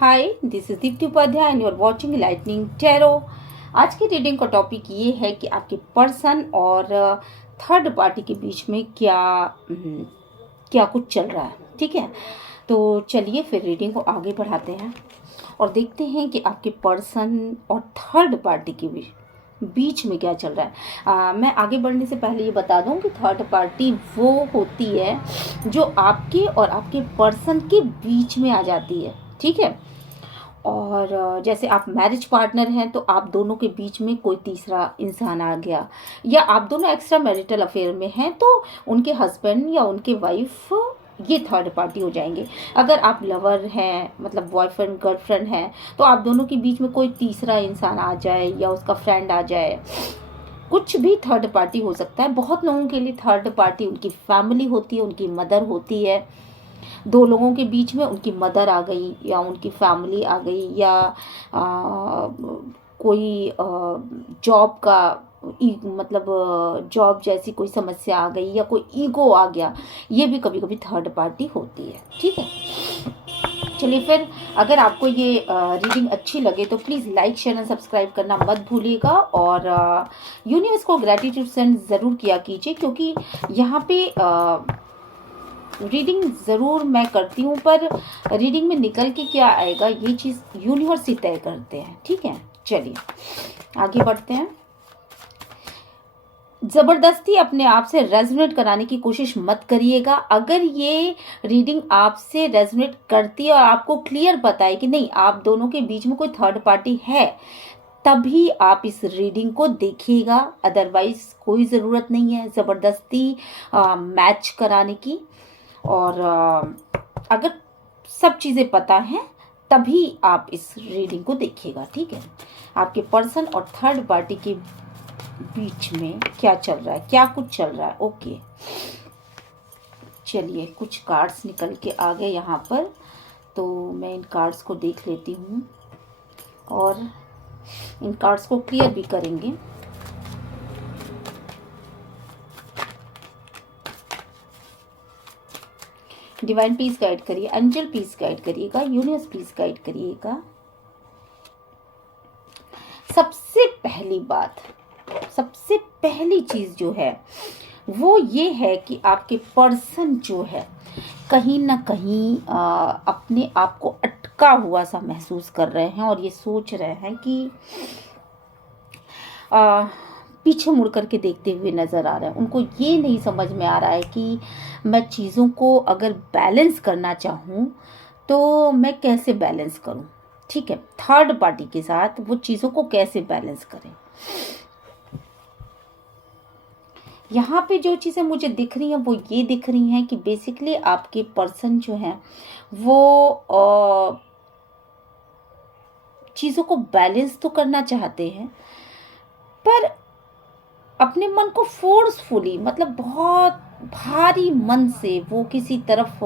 Hi, this is Deepti Upadhyay and you are watching lightning tarot. आज की reading का topic ये है कि आपके पर्सन और थर्ड पार्टी के बीच में क्या कुछ चल रहा है। ठीक है, तो चलिए फिर रीडिंग को आगे बढ़ाते हैं और देखते हैं कि आपके पर्सन और थर्ड पार्टी के बीच में क्या चल रहा है। मैं आगे बढ़ने से पहले ये बता दूं कि थर्ड पार्टी वो होती है जो आपके और आपके पर्सन के बीच में आ जाती है। ठीक है, और जैसे आप मैरिज पार्टनर हैं तो आप दोनों के बीच में कोई तीसरा इंसान आ गया, या आप दोनों एक्स्ट्रा मैरिटल अफेयर में हैं तो उनके हस्बैंड या उनके वाइफ ये थर्ड पार्टी हो जाएंगे। अगर आप लवर हैं, मतलब बॉयफ्रेंड गर्लफ्रेंड हैं, तो आप दोनों के बीच में कोई तीसरा इंसान आ जाए या उसका फ्रेंड आ जाए, कुछ भी थर्ड पार्टी हो सकता है। बहुत लोगों के लिए थर्ड पार्टी उनकी फैमिली होती है, उनकी मदर होती है। दो लोगों के बीच में उनकी मदर आ गई या उनकी फैमिली आ गई, या कोई जॉब का मतलब जॉब जैसी कोई समस्या आ गई या कोई ईगो आ गया, ये भी कभी कभी थर्ड पार्टी होती है। ठीक है, चलिए फिर अगर आपको ये रीडिंग अच्छी लगे तो please like share and subscribe करना मत भूलिएगा, और यूनिवर्स को ग्रैटिट्यूड सेंड ज़रूर किया कीजिए, क्योंकि यहाँ पे रीडिंग ज़रूर मैं करती हूँ, पर रीडिंग में निकल के क्या आएगा ये चीज़ यूनिवर्स ही तय करते हैं। ठीक है, चलिए आगे बढ़ते हैं। ज़बरदस्ती अपने आप से रेजोनेट कराने की कोशिश मत करिएगा। अगर ये रीडिंग आपसे रेजोनेट करती है और आपको क्लियर पता है कि नहीं आप दोनों के बीच में कोई थर्ड पार्टी है, तभी आप इस रीडिंग को देखिएगा। अदरवाइज कोई ज़रूरत नहीं है ज़बरदस्ती मैच कराने की। और अगर सब चीज़ें पता हैं तभी आप इस रीडिंग को देखिएगा। ठीक है, आपके पर्सन और थर्ड पार्टी के बीच में क्या चल रहा है, क्या कुछ चल रहा है। ओके, चलिए कुछ कार्ड्स निकल के आ गए यहाँ पर, तो मैं इन कार्ड्स को देख लेती हूँ और इन कार्ड्स को क्लियर भी करेंगे। डिवाइन प्लीज गाइड करिए, एंजल प्लीज गाइड करिएगा, यूनिवर्स प्लीज गाइड करिएगा। सबसे पहली बात, सबसे पहली चीज जो है वो ये है कि आपके पर्सन जो है कहीं ना कहीं अपने आप को अटका हुआ सा महसूस कर रहे हैं, और ये सोच रहे हैं कि पीछे मुड़ करके देखते हुए नज़र आ रहा है। उनको ये नहीं समझ में आ रहा है कि मैं चीज़ों को अगर बैलेंस करना चाहूँ तो मैं कैसे बैलेंस करूँ। ठीक है, थर्ड पार्टी के साथ वो चीज़ों को कैसे बैलेंस करें। यहाँ पे जो चीज़ें मुझे दिख रही हैं वो ये दिख रही हैं कि बेसिकली आपके पर्सन जो हैं वो चीज़ों को बैलेंस तो करना चाहते हैं, पर अपने मन को फोर्सफुली, मतलब बहुत भारी मन से वो किसी तरफ,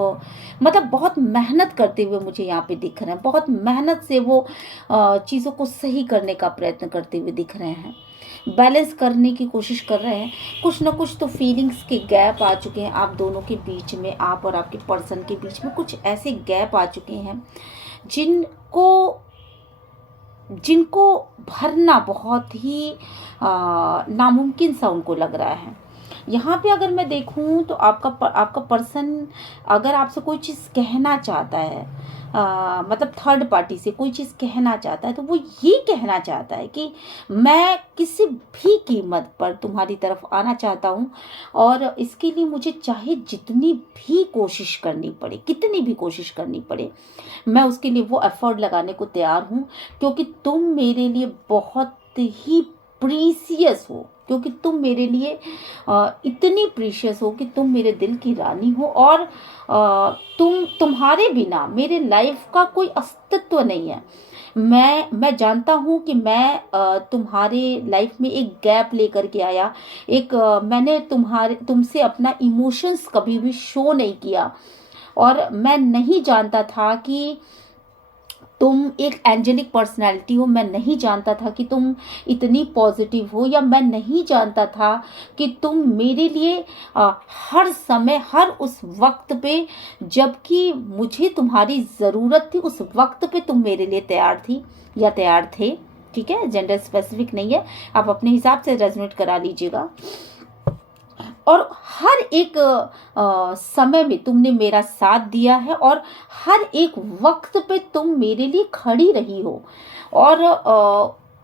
मतलब बहुत मेहनत करते हुए मुझे यहाँ पे दिख रहे हैं। बहुत मेहनत से वो चीज़ों को सही करने का प्रयत्न करते हुए दिख रहे हैं, बैलेंस करने की कोशिश कर रहे हैं। कुछ ना कुछ तो फीलिंग्स के गैप आ चुके हैं आप दोनों के बीच में, आप और आपके पर्सन के बीच में कुछ ऐसे गैप आ चुके हैं जिनको भरना बहुत ही नामुमकिन सा उनको लग रहा है। यहाँ पे अगर मैं देखूँ तो आपका पर्सन अगर आपसे कोई चीज़ कहना चाहता है, मतलब थर्ड पार्टी से कोई चीज़ कहना चाहता है, तो वो ये कहना चाहता है कि मैं किसी भी कीमत पर तुम्हारी तरफ आना चाहता हूँ, और इसके लिए मुझे चाहे जितनी भी कोशिश करनी पड़े, कितनी भी कोशिश करनी पड़े, मैं उसके लिए वो एफर्ट लगाने को तैयार हूँ, क्योंकि तुम मेरे लिए बहुत ही प्रीसियस हो, क्योंकि तुम मेरे लिए इतनी प्रीशियस हो कि तुम मेरे दिल की रानी हो, और तुम्हारे बिना मेरे लाइफ का कोई अस्तित्व नहीं है। मैं जानता हूँ कि मैं तुम्हारे लाइफ में एक गैप लेकर के आया, एक मैंने तुमसे अपना इमोशंस कभी भी शो नहीं किया, और मैं नहीं जानता था कि तुम एक एंजेलिक पर्सनालिटी हो, मैं नहीं जानता था कि तुम इतनी पॉजिटिव हो, या मैं नहीं जानता था कि तुम मेरे लिए हर समय, हर उस वक्त पे जबकि मुझे तुम्हारी ज़रूरत थी, उस वक्त पे तुम मेरे लिए तैयार थी या तैयार थे। ठीक है, जेंडर स्पेसिफिक नहीं है, आप अपने हिसाब से रेजोनेट करा लीजिएगा। और हर एक समय में तुमने मेरा साथ दिया है, और हर एक वक्त पे तुम मेरे लिए खड़ी रही हो। और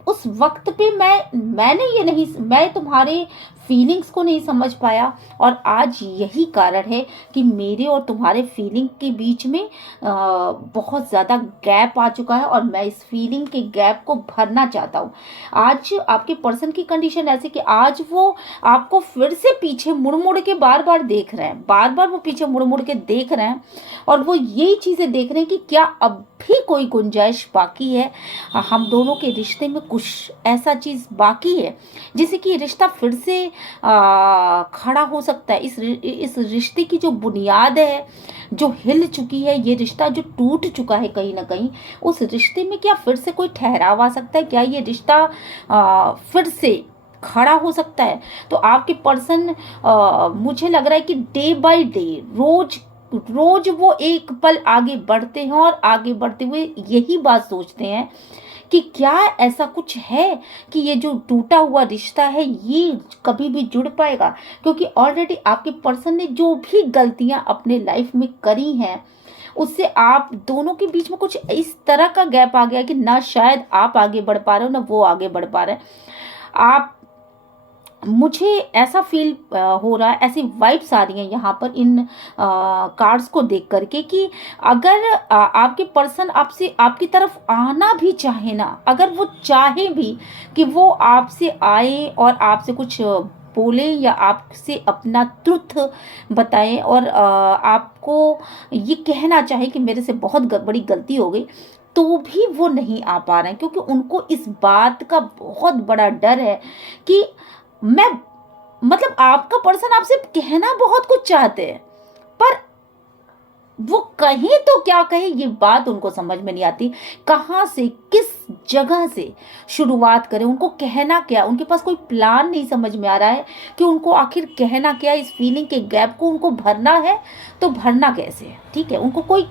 उस वक्त पे मैं तुम्हारे फीलिंग्स को नहीं समझ पाया, और आज यही कारण है कि मेरे और तुम्हारे फीलिंग के बीच में बहुत ज़्यादा गैप आ चुका है, और मैं इस फीलिंग के गैप को भरना चाहता हूँ। आज आपके पर्सन की कंडीशन ऐसी कि आज वो आपको फिर से पीछे मुड़ मुड़ के बार बार देख रहे हैं, बार बार वो पीछे मुड़ मुड़ के देख रहे हैं, और वो यही चीज़ें देख रहे हैं कि क्या अब भी कोई गुंजाइश बाकी है, हम दोनों के रिश्ते में कुछ ऐसा चीज़ बाकी है जिससे कि रिश्ता फिर से खड़ा हो सकता है। इस रिश्ते की जो बुनियाद है, जो हिल चुकी है, ये रिश्ता जो टूट चुका है कहीं ना कहीं, उस रिश्ते में क्या फिर से कोई ठहराव आ सकता है? क्या ये रिश्ता फिर से खड़ा हो सकता है? तो आपके पर्सन, मुझे लग रहा है कि डे बाय डे, रोज रोज वो एक पल आगे बढ़ते हैं, और आगे बढ़ते हुए यही बात सोचते हैं कि क्या ऐसा कुछ है कि ये जो टूटा हुआ रिश्ता है ये कभी भी जुड़ पाएगा। क्योंकि ऑलरेडी आपके पर्सन ने जो भी गलतियां अपने लाइफ में करी हैं, उससे आप दोनों के बीच में कुछ इस तरह का गैप आ गया कि ना शायद आप आगे बढ़ पा रहे हो, ना वो आगे बढ़ पा रहे हैं। आप मुझे ऐसा फील हो रहा है, ऐसी वाइब्स आ रही हैं यहाँ पर इन कार्ड्स को देख करके कि अगर आपके पर्सन आपसे, आपकी तरफ आना भी चाहे ना, अगर वो चाहे भी कि वो आपसे आए और आपसे कुछ बोले या आपसे अपना ट्रुथ बताएं, और आपको ये कहना चाहे कि मेरे से बहुत बड़ी गलती हो गई, तो भी वो नहीं आ पा रहे हैं, क्योंकि उनको इस बात का बहुत बड़ा डर है कि मैं, मतलब आपका पर्सन आपसे कहना बहुत कुछ चाहते हैं, पर वो कहे तो क्या कहे, ये बात उनको समझ में नहीं आती। कहाँ से, किस जगह से शुरुआत करें, उनको कहना क्या, उनके पास कोई प्लान नहीं समझ में आ रहा है कि उनको आखिर कहना क्या। इस फीलिंग के गैप को उनको भरना है तो भरना कैसे है। ठीक है, उनको कोई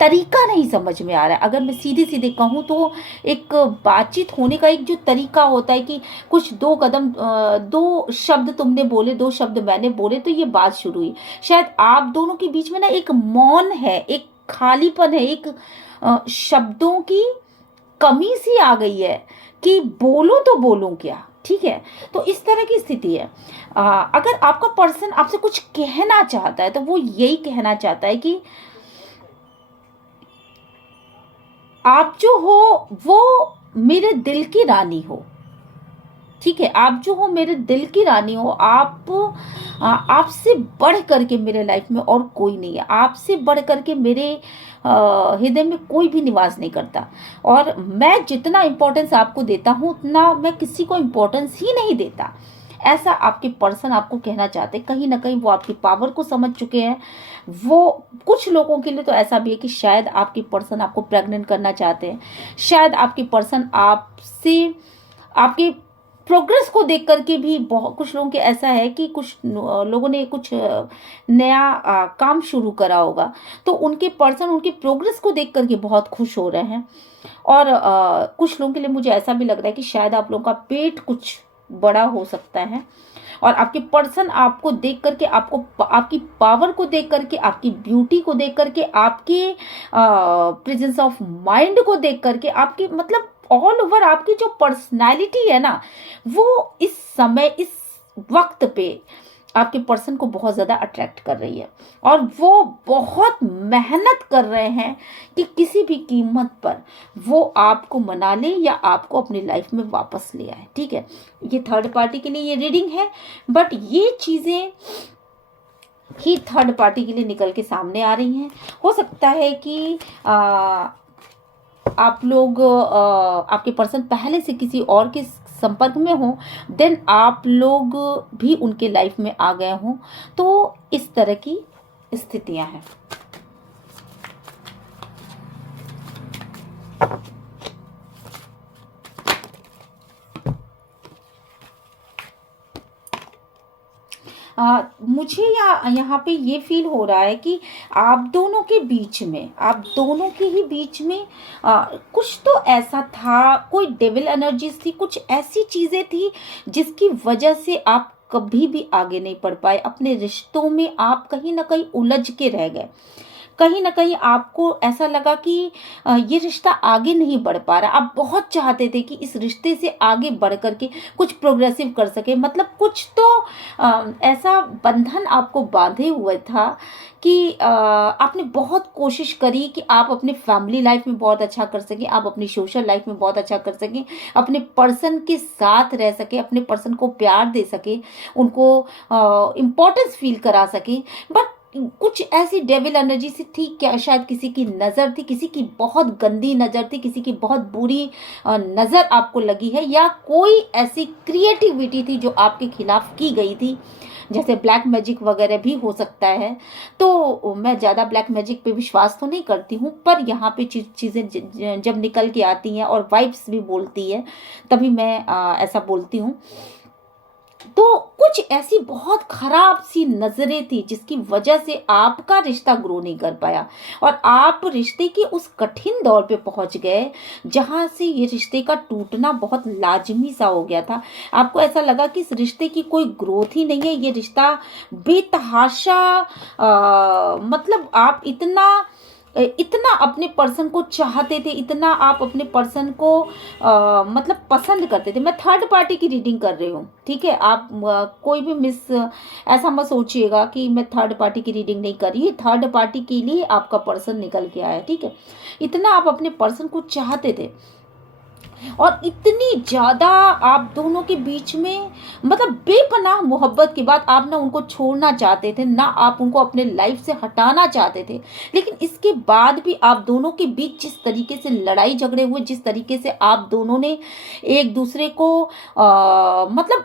तरीका नहीं समझ में आ रहा है। अगर मैं सीधे सीधे कहूँ तो एक बातचीत होने का एक जो तरीका होता है कि कुछ दो कदम, दो शब्द तुमने बोले, दो शब्द मैंने बोले, तो ये बात शुरू हुई। शायद आप दोनों के बीच में ना एक मौन है, एक खालीपन है, एक शब्दों की कमी सी आ गई है कि बोलूं तो बोलूं क्या। ठीक है, तो इस तरह की स्थिति है। अगर आपका पर्सन आपसे कुछ कहना चाहता है तो वो यही कहना चाहता है कि आप जो हो वो मेरे दिल की रानी हो। ठीक है, आप जो हो मेरे दिल की रानी हो। आपसे बढ़ करके मेरे लाइफ में और कोई नहीं है, आपसे बढ़ करके मेरे हृदय में कोई भी निवास नहीं करता। और मैं जितना इम्पोर्टेंस आपको देता हूँ उतना मैं किसी को इम्पोर्टेंस ही नहीं देता। ऐसा आपके पर्सन आपको कहना चाहते हैं। कहीं ना कहीं वो आपकी पावर को समझ चुके हैं। वो कुछ लोगों के लिए तो ऐसा भी है कि शायद आपके पर्सन आपको प्रेग्नेंट करना चाहते हैं। शायद आपके पर्सन आपसे, आपके प्रोग्रेस को देख करके भी, बहुत कुछ लोगों के ऐसा है कि कुछ लोगों ने कुछ नया काम शुरू करा होगा, तो उनके पर्सन उनके प्रोग्रेस को देख करके बहुत खुश हो रहे हैं। और कुछ लोगों के लिए मुझे ऐसा भी लग रहा है कि शायद आप लोगों का पेट कुछ बड़ा हो सकता है, और आपके पर्सन आपको देख करके, आपको, आपकी पावर को देख करके, आपकी ब्यूटी को देख करके, आपके प्रेजेंस ऑफ माइंड को देख करके, आपकी, मतलब ऑल ओवर आपकी जो पर्सनालिटी है ना, वो इस समय, इस वक्त पे आपके पर्सन को बहुत ज़्यादा अट्रैक्ट कर रही है। और वो बहुत मेहनत कर रहे हैं कि किसी भी कीमत पर वो आपको मना ले या आपको अपनी लाइफ में वापस ले आए। ठीक है, ये थर्ड पार्टी के लिए ये रीडिंग है, बट ये चीज़ें ही थर्ड पार्टी के लिए निकल के सामने आ रही हैं। हो सकता है कि आप लोग, आपके पर्सन पहले से किसी और के संपर्क में हो, देन आप लोग भी उनके लाइफ में आ गए हों। तो इस तरह की स्थितियां हैं। मुझे यहाँ पे ये फील हो रहा है कि आप दोनों के ही बीच में कुछ तो ऐसा था, कोई डेविल एनर्जीज थी, कुछ ऐसी चीज़ें थी जिसकी वजह से आप कभी भी आगे नहीं बढ़ पाए अपने रिश्तों में। आप कहीं ना कहीं उलझ के रह गए। कहीं न कहीं आपको ऐसा लगा कि ये रिश्ता आगे नहीं बढ़ पा रहा। आप बहुत चाहते थे कि इस रिश्ते से आगे बढ़ कर के कुछ प्रोग्रेसिव कर सकें। मतलब कुछ तो ऐसा बंधन आपको बाँधे हुए था कि आपने बहुत कोशिश करी कि आप अपने फैमिली लाइफ़ में बहुत अच्छा कर सकें, आप अपनी सोशल लाइफ़ में बहुत अच्छा कर सकें, अपने पर्सन के साथ रह सकें, अपने पर्सन को प्यार दे सकें, उनको इम्पोर्टेंस फ़ील करा सकें। बट कुछ ऐसी डेविल एनर्जी सी थी, क्या शायद किसी की नज़र थी, किसी की बहुत गंदी नज़र थी, किसी की बहुत बुरी नज़र आपको लगी है, या कोई ऐसी क्रिएटिविटी थी जो आपके खिलाफ की गई थी, जैसे ब्लैक मैजिक वगैरह भी हो सकता है। तो मैं ज़्यादा ब्लैक मैजिक पे विश्वास तो नहीं करती हूँ, पर यहाँ पे चीज़ें जब निकल के आती हैं और वाइब्स भी बोलती है, तभी मैं ऐसा बोलती हूँ। तो कुछ ऐसी बहुत खराब सी नजरें थी जिसकी वजह से आपका रिश्ता ग्रो नहीं कर पाया, और आप रिश्ते के उस कठिन दौर पे पहुंच गए जहां से ये रिश्ते का टूटना बहुत लाजमी सा हो गया था। आपको ऐसा लगा कि इस रिश्ते की कोई ग्रोथ ही नहीं है, ये रिश्ता बेतहाशा मतलब आप इतना अपने पर्सन को चाहते थे, इतना आप अपने पर्सन को मतलब पसंद करते थे। मैं थर्ड पार्टी की रीडिंग कर रही हूँ, ठीक है। आप कोई भी ऐसा मत सोचिएगा कि मैं थर्ड पार्टी की रीडिंग नहीं कर रही। थर्ड पार्टी के लिए आपका पर्सन निकल के आया, ठीक है। इतना आप अपने पर्सन को चाहते थे, और इतनी ज़्यादा आप दोनों के बीच में मतलब बेपनाह मोहब्बत के बाद आप ना उनको छोड़ना चाहते थे, ना आप उनको अपने लाइफ से हटाना चाहते थे। लेकिन इसके बाद भी आप दोनों के बीच जिस तरीके से लड़ाई झगड़े हुए, जिस तरीके से आप दोनों ने एक दूसरे को मतलब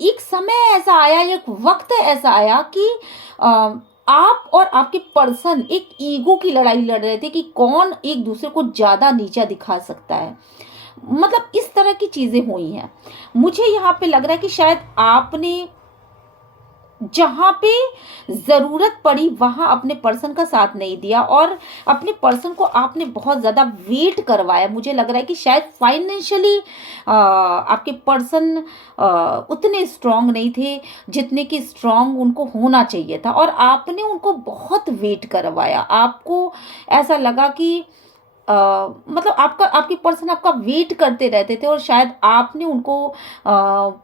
एक समय ऐसा आया, एक वक्त ऐसा आया कि आप और आपके पर्सन एक ईगो की लड़ाई लड़ रहे थे कि कौन एक दूसरे को ज़्यादा नीचा दिखा सकता है। मतलब इस तरह की चीजें हुई हैं। मुझे यहाँ पे लग रहा है कि शायद आपने जहां पे जरूरत पड़ी वहां अपने पर्सन का साथ नहीं दिया, और अपने पर्सन को आपने बहुत ज्यादा वेट करवाया। मुझे लग रहा है कि शायद फाइनेंशियली आपके पर्सन उतने स्ट्रांग नहीं थे जितने कि स्ट्रांग उनको होना चाहिए था, और आपने उनको बहुत वेट करवाया। आपको ऐसा लगा कि मतलब आपके पर्सन आपका वेट करते रहते थे, और शायद आपने उनको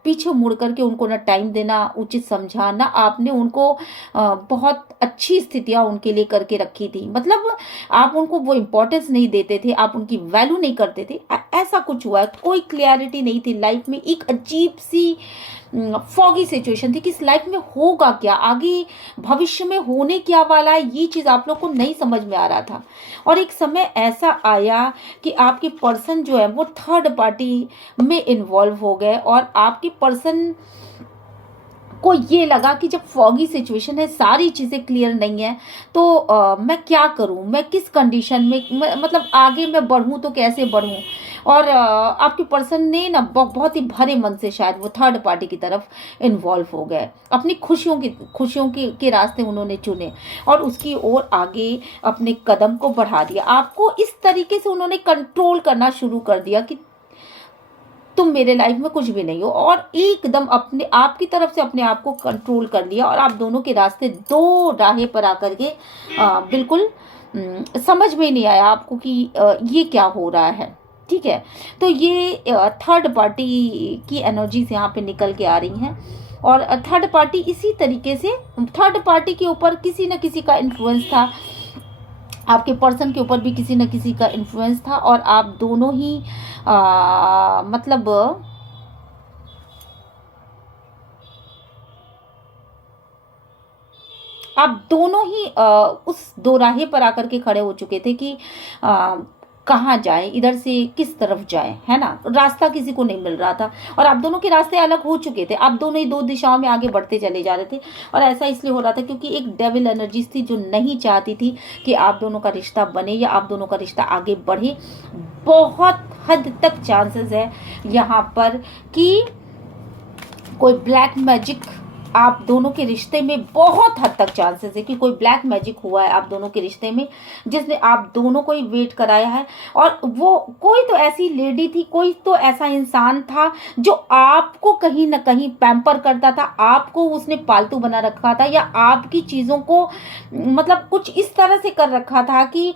पीछे मुड़ करके उनको ना टाइम देना उचित समझा, ना आपने उनको बहुत अच्छी स्थितियां उनके लिए करके रखी थी। मतलब आप उनको वो इम्पोर्टेंस नहीं देते थे, आप उनकी वैल्यू नहीं करते थे। ऐसा कुछ हुआ, कोई क्लियरिटी नहीं थी लाइफ में। एक अजीब सी फॉगी सिचुएशन थी कि इस लाइफ में होगा क्या, आगे भविष्य में होने क्या वाला है, ये चीज़ आप लोग को नहीं समझ में आ रहा था। और एक समय ऐसा आया कि आपके पर्सन जो है वो थर्ड पार्टी में इन्वॉल्व हो गए, और आपके पर्सन को ये लगा कि जब फॉगी सिचुएशन है, सारी चीज़ें क्लियर नहीं है, तो मैं क्या करूं, मैं किस कंडीशन में मतलब आगे मैं बढ़ूं तो कैसे बढ़ूं। और आपके पर्सन ने ना बहुत ही भरे मन से शायद वो थर्ड पार्टी की तरफ इन्वॉल्व हो गए। अपनी खुशियों के रास्ते उन्होंने चुने, और उसकी ओर आगे अपने कदम को बढ़ा दिया। आपको इस तरीके से उन्होंने कंट्रोल करना शुरू कर दिया कि तुम मेरे लाइफ में कुछ भी नहीं हो, और एकदम अपने आपकी तरफ से अपने आप को कंट्रोल कर लिया, और आप दोनों के रास्ते दो राहें पर आकर के बिल्कुल समझ में नहीं आया आपको कि ये क्या हो रहा है, ठीक है। तो ये थर्ड पार्टी की एनर्जीज यहाँ पे निकल के आ रही हैं, और थर्ड पार्टी इसी तरीके से, थर्ड पार्टी के ऊपर किसी न किसी का इन्फ्लुएंस था, आपके पर्सन के ऊपर भी किसी न किसी का इन्फ्लुएंस था, और आप दोनों ही मतलब आप दोनों ही उस दोराहे पर आकर के खड़े हो चुके थे कि कहाँ जाए, इधर से किस तरफ जाए, है ना। रास्ता किसी को नहीं मिल रहा था और आप दोनों के रास्ते अलग हो चुके थे, आप दोनों ही दो दिशाओं में आगे बढ़ते चले जा रहे थे। और ऐसा इसलिए हो रहा था क्योंकि एक डेविल एनर्जीज थी जो नहीं चाहती थी कि आप दोनों का रिश्ता बने या आप दोनों का रिश्ता आगे बढ़े। बहुत हद तक चांसेस है यहाँ पर कि कोई ब्लैक मैजिक आप दोनों के रिश्ते में, बहुत हद तक चांसेस है कि कोई ब्लैक मैजिक हुआ है आप दोनों के रिश्ते में, जिसने आप दोनों को ही वेट कराया है। और वो कोई तो ऐसी लेडी थी, कोई तो ऐसा इंसान था जो आपको कहीं ना कहीं पैम्पर करता था, आपको उसने पालतू बना रखा था या आपकी चीज़ों को मतलब कुछ इस तरह से कर रखा था कि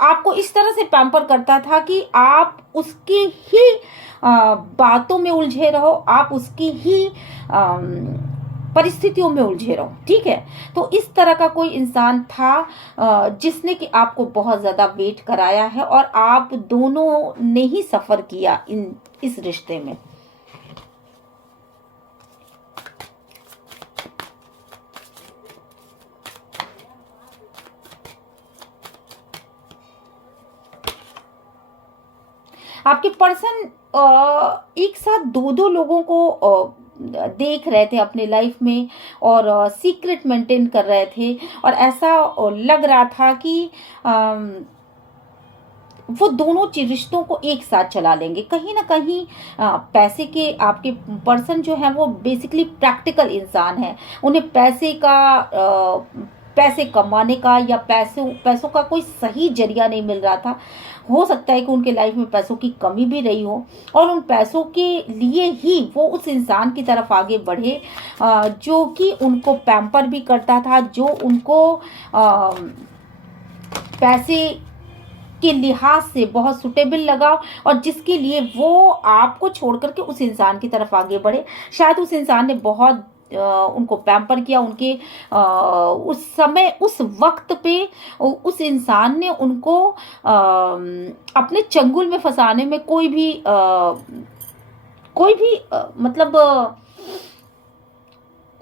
आपको इस तरह से पैम्पर करता था कि आप उसकी ही बातों में उलझे रहो, आप उसकी ही परिस्थितियों में उलझे रहो, ठीक है। तो इस तरह का कोई इंसान था जिसने कि आपको बहुत ज़्यादा वेट कराया है और आप दोनों ने ही सफ़र किया इस रिश्ते में। आपके पर्सन एक साथ दो दो लोगों को देख रहे थे अपने लाइफ में और सीक्रेट मेंटेन कर रहे थे और ऐसा लग रहा था कि वो दोनों रिश्तों को एक साथ चला लेंगे। कहीं ना कहीं पैसे के आपके पर्सन जो है वो बेसिकली प्रैक्टिकल इंसान है, उन्हें पैसे कमाने का या पैसों का कोई सही जरिया नहीं मिल रहा था। हो सकता है कि उनके लाइफ में पैसों की कमी भी रही हो और उन पैसों के लिए ही वो उस इंसान की तरफ आगे बढ़े जो कि उनको पैम्पर भी करता था, जो उनको पैसे के लिहाज से बहुत सुटेबल लगा और जिसके लिए वो आपको छोड़ करके उस इंसान की तरफ आगे बढ़े। शायद उस इंसान ने बहुत उनको पैम्पर किया, उनके उस समय उस वक्त पे उस इंसान ने उनको अपने चंगुल में फंसाने में कोई भी मतलब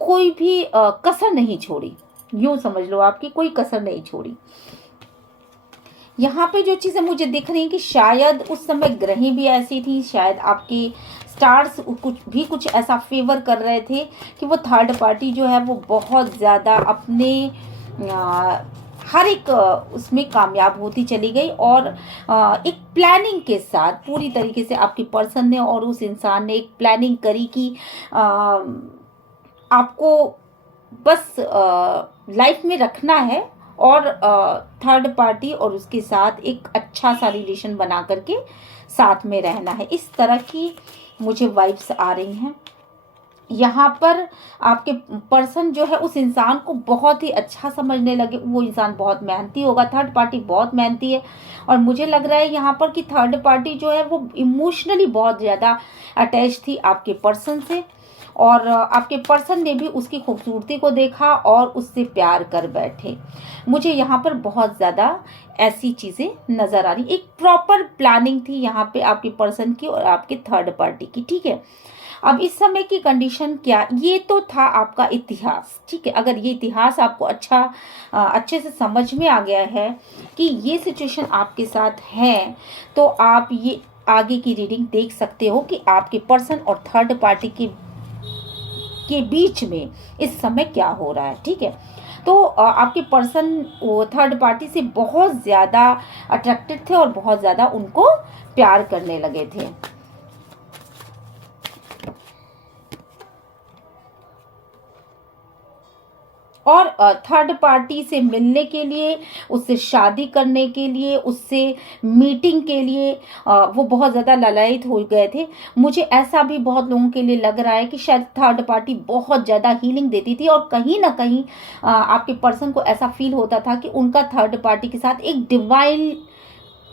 कोई भी कसर नहीं छोड़ी, यूं समझ लो आपकी कोई कसर नहीं छोड़ी। यहाँ पे जो चीज़ें मुझे दिख रही हैं कि शायद उस समय ग्रहें भी ऐसी थी, शायद आपकी स्टार्स कुछ ऐसा फेवर कर रहे थे कि वो थर्ड पार्टी जो है वो बहुत ज़्यादा अपने हर एक उसमें कामयाब होती चली गई और एक प्लानिंग के साथ पूरी तरीके से आपके पर्सन ने और उस इंसान ने एक प्लानिंग करी कि आपको बस लाइफ में रखना है और थर्ड पार्टी और उसके साथ एक अच्छा सा रिलेशन बना करके साथ में रहना है। इस तरह की मुझे वाइब्स आ रही हैं। यहाँ पर आपके पर्सन जो है उस इंसान को बहुत ही अच्छा समझने लगे। वो इंसान बहुत मेहनती होगा, थर्ड पार्टी बहुत मेहनती है और मुझे लग रहा है यहाँ पर कि थर्ड पार्टी जो है वो इमोशनली बहुत ज़्यादा अटैच थी आपके पर्सन से और आपके पर्सन ने भी उसकी खूबसूरती को देखा और उससे प्यार कर बैठे। मुझे यहाँ पर बहुत ज़्यादा ऐसी चीज़ें नज़र आ रही। एक प्रॉपर प्लानिंग थी यहाँ पे आपके पर्सन की और आपके थर्ड पार्टी की, ठीक है। अब इस समय की कंडीशन क्या, ये तो था आपका इतिहास, ठीक है। अगर ये इतिहास आपको अच्छे से समझ में आ गया है कि ये सिचुएशन आपके साथ है तो आप ये आगे की रीडिंग देख सकते हो कि आपके पर्सन और थर्ड पार्टी के बीच में इस समय क्या हो रहा है, ठीक है। तो आपके पर्सन थर्ड पार्टी से बहुत ज़्यादा अट्रैक्टेड थे और बहुत ज़्यादा उनको प्यार करने लगे थे। और थर्ड पार्टी से मिलने के लिए, उससे शादी करने के लिए, उससे मीटिंग के लिए वो बहुत ज़्यादा ललायित हो गए थे। मुझे ऐसा भी बहुत लोगों के लिए लग रहा है कि शायद थर्ड पार्टी बहुत ज़्यादा हीलिंग देती थी और कहीं ना कहीं आपके पर्सन को ऐसा फील होता था कि उनका थर्ड पार्टी के साथ एक डिवाइन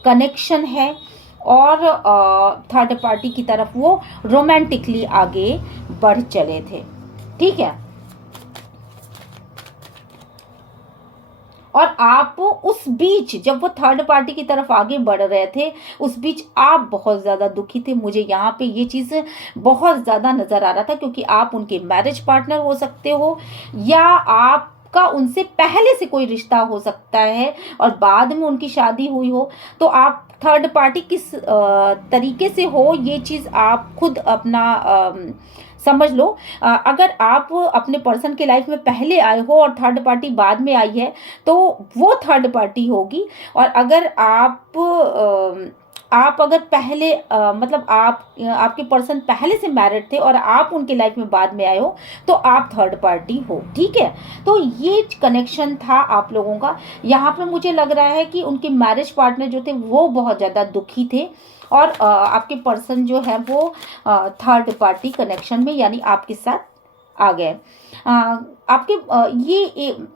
कनेक्शन है और थर्ड पार्टी की तरफ वो रोमांटिकली आगे बढ़ चले थे, ठीक है। और आप उस बीच जब वो थर्ड पार्टी की तरफ आगे बढ़ रहे थे उस बीच आप बहुत ज़्यादा दुखी थे। मुझे यहाँ पे ये चीज़ बहुत ज़्यादा नज़र आ रहा था क्योंकि आप उनके मैरिज पार्टनर हो सकते हो या आप आपका उनसे पहले से कोई रिश्ता हो सकता है और बाद में उनकी शादी हुई हो। तो आप थर्ड पार्टी किस तरीके से हो, ये चीज़ आप खुद अपना समझ लो। अगर आप अपने पर्सन के लाइफ में पहले आए हो और थर्ड पार्टी बाद में आई है तो वो थर्ड पार्टी होगी। और अगर आप अगर पहले मतलब आपके पर्सन पहले से मैरिड थे और आप उनके लाइफ में बाद में आए हो तो आप थर्ड पार्टी हो। ठीक है, तो ये कनेक्शन था आप लोगों का। यहाँ पर मुझे लग रहा है कि उनके मैरिज पार्टनर जो थे वो बहुत ज़्यादा दुखी थे और आपके पर्सन जो है वो थर्ड पार्टी कनेक्शन में यानी आपके साथ आ गए। आपके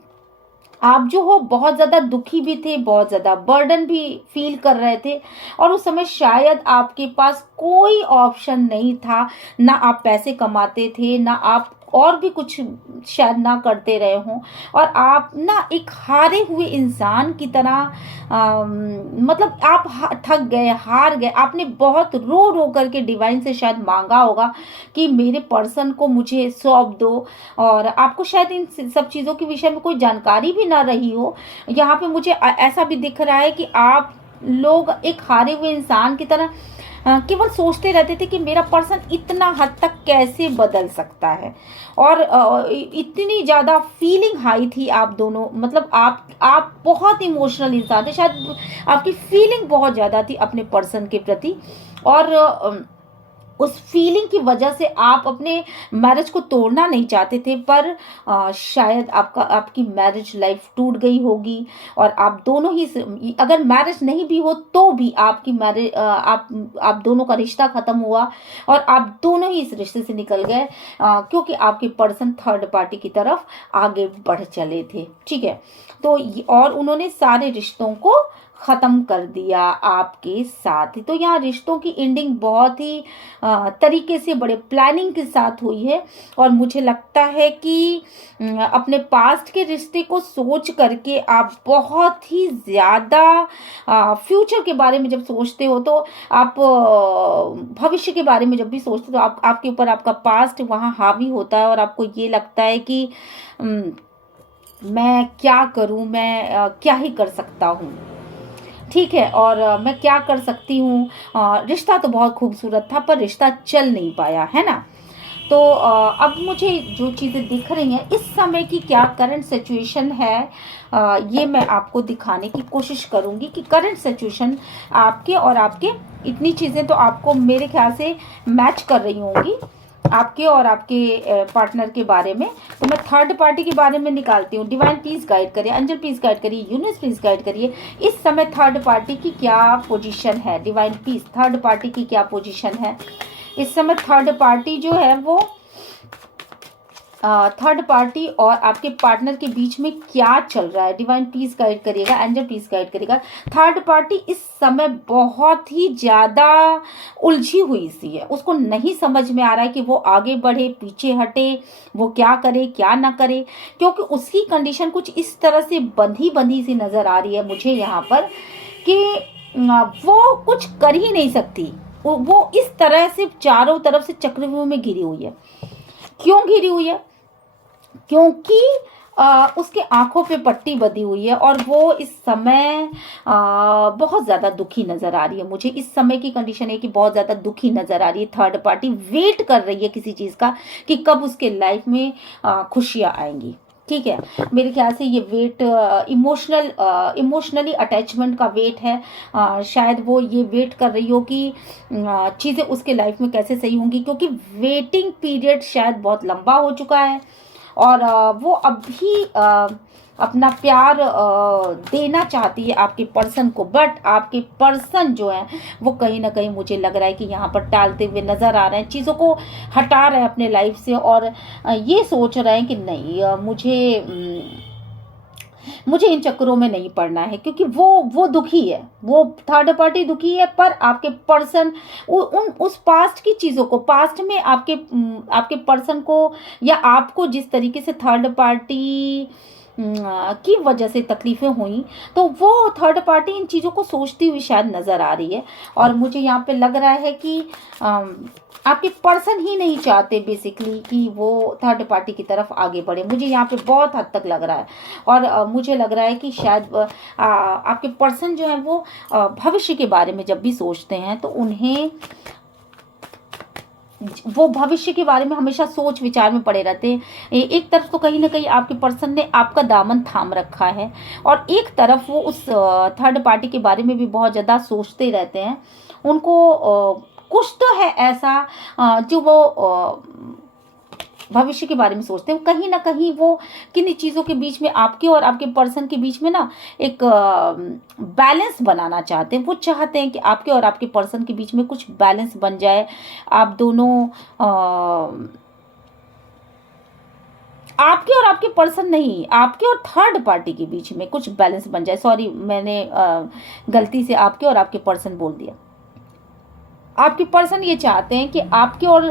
आप जो हो बहुत ज़्यादा दुखी भी थे, बहुत ज़्यादा बर्डन भी फील कर रहे थे और उस समय शायद आपके पास कोई ऑप्शन नहीं था। ना आप पैसे कमाते थे, ना आप और भी कुछ शायद ना करते रहे हों और आप ना एक हारे हुए इंसान की तरह मतलब आप थक गए, हार गए। आपने बहुत रो रो करके डिवाइन से शायद मांगा होगा कि मेरे पर्सन को मुझे सौंप दो और आपको शायद इन सब चीज़ों के विषय में कोई जानकारी भी ना रही हो। यहाँ पे मुझे ऐसा भी दिख रहा है कि आप लोग एक हारे हुए इंसान की तरह केवल सोचते रहते थे कि मेरा पर्सन इतना हद तक कैसे बदल सकता है और इतनी ज़्यादा फीलिंग हाई थी आप दोनों। मतलब आप बहुत इमोशनल इंसान थे, शायद आपकी फीलिंग बहुत ज़्यादा थी अपने पर्सन के प्रति और उस फीलिंग की वजह से आप अपने मैरिज को तोड़ना नहीं चाहते थे पर शायद आपकी मैरिज लाइफ टूट गई होगी और आप दोनों ही अगर मैरिज नहीं भी हो तो भी आपकी मैरिज आप दोनों का रिश्ता खत्म हुआ और आप दोनों ही इस रिश्ते से निकल गए क्योंकि आपके पर्सन थर्ड पार्टी की तरफ आगे बढ़ चले थे। ठीक है, तो और उन्होंने सारे रिश्तों को ख़त्म कर दिया आपके साथ। तो यहाँ रिश्तों की एंडिंग बहुत ही तरीके से बड़े प्लानिंग के साथ हुई है और मुझे लगता है कि अपने पास्ट के रिश्ते को सोच करके आप बहुत ही ज़्यादा फ्यूचर के बारे में जब सोचते हो तो आप भविष्य के बारे में जब भी सोचते हो तो आपके ऊपर आपका पास्ट वहाँ हावी होता है और आपको ये लगता है कि मैं क्या करूँ, मैं क्या ही कर सकता हूँ। ठीक है, और मैं क्या कर सकती हूँ। रिश्ता तो बहुत खूबसूरत था पर रिश्ता चल नहीं पाया, है ना। तो अब मुझे जो चीज़ें दिख रही हैं इस समय की क्या करंट सिचुएशन है ये मैं आपको दिखाने की कोशिश करूँगी कि करंट सिचुएशन आपके और आपके इतनी चीज़ें तो आपको मेरे ख्याल से मैच कर रही होंगी आपके और आपके पार्टनर के बारे में। तो मैं थर्ड पार्टी के बारे में निकालती हूँ। डिवाइन प्लीज गाइड करिए, एंजल प्लीज गाइड करिए, यूनिवर्स प्लीज गाइड करिए इस समय थर्ड पार्टी की क्या पोजीशन है। डिवाइन प्लीज थर्ड पार्टी की क्या पोजीशन है इस समय। थर्ड पार्टी जो है वो थर्ड पार्टी और आपके पार्टनर के बीच में क्या चल रहा है। डिवाइन प्लीज गाइड करिएगा, एंजल प्लीज गाइड करिएगा। थर्ड पार्टी इस समय बहुत ही ज़्यादा उलझी हुई सी है, उसको नहीं समझ में आ रहा है कि वो आगे बढ़े पीछे हटे, वो क्या करे क्या ना करे, क्योंकि उसकी कंडीशन कुछ इस तरह से बंधी बंधी सी नज़र आ रही है मुझे यहाँ पर कि वो कुछ कर ही नहीं सकती। वो इस तरह से चारों तरफ से चक्रव्यूह में घिरी हुई है। क्यों घिरी हुई है? क्योंकि उसके आंखों पे पट्टी बंधी हुई है और वो इस समय बहुत ज़्यादा दुखी नज़र आ रही है। मुझे इस समय की कंडीशन है कि बहुत ज़्यादा दुखी नज़र आ रही है। थर्ड पार्टी वेट कर रही है किसी चीज़ का कि कब उसके लाइफ में खुशियाँ आएंगी। ठीक है, मेरे ख्याल से ये वेट इमोशनली अटैचमेंट का वेट है। शायद वो ये वेट कर रही हो कि चीज़ें उसके लाइफ में कैसे सही होंगी, क्योंकि वेटिंग पीरियड शायद बहुत लंबा हो चुका है और वो अभी अपना प्यार देना चाहती है आपके पर्सन को, बट आपके पर्सन जो है वो कहीं ना कहीं मुझे लग रहा है कि यहाँ पर टालते हुए नज़र आ रहे हैं, चीज़ों को हटा रहे हैं अपने लाइफ से और ये सोच रहे हैं कि नहीं मुझे इन चक्करों में नहीं पड़ना है, क्योंकि वो दुखी है, वो थर्ड पार्टी दुखी है। पर आपके पर्सन उस पास्ट की चीज़ों को, पास्ट में आपके पर्सन को या आपको जिस तरीके से थर्ड पार्टी की वजह से तकलीफ़ें हुई, तो वो थर्ड पार्टी इन चीज़ों को सोचती हुई शायद नज़र आ रही है। और मुझे यहाँ पे लग रहा है कि आपके पर्सन ही नहीं चाहते बेसिकली कि वो थर्ड पार्टी की तरफ आगे बढ़े। मुझे यहाँ पे बहुत हद तक लग रहा है। और मुझे लग रहा है कि शायद आपके पर्सन जो है वो भविष्य के बारे में जब भी सोचते हैं तो उन्हें वो भविष्य के बारे में हमेशा सोच विचार में पड़े रहते हैं। एक तरफ तो कहीं ना कहीं आपके पर्सन ने आपका दामन थाम रखा है, और एक तरफ वो उस थर्ड पार्टी के बारे में भी बहुत ज़्यादा सोचते रहते हैं। उनको कुछ तो है ऐसा जो वो भविष्य के बारे में सोचते हैं। कहीं ना कहीं वो किन्हीं चीज़ों के बीच में, आपके और आपके पर्सन के बीच में ना एक बैलेंस बनाना चाहते हैं। वो चाहते हैं कि आपके और आपके पर्सन के बीच में कुछ बैलेंस बन जाए। आप दोनों आपके और आपके पर्सन नहीं, आपके और थर्ड पार्टी के बीच में कुछ बैलेंस बन जाए। सॉरी, मैंने गलती से आपके और आपके पर्सन बोल दिया। आपके पर्सन ये चाहते हैं कि आपके और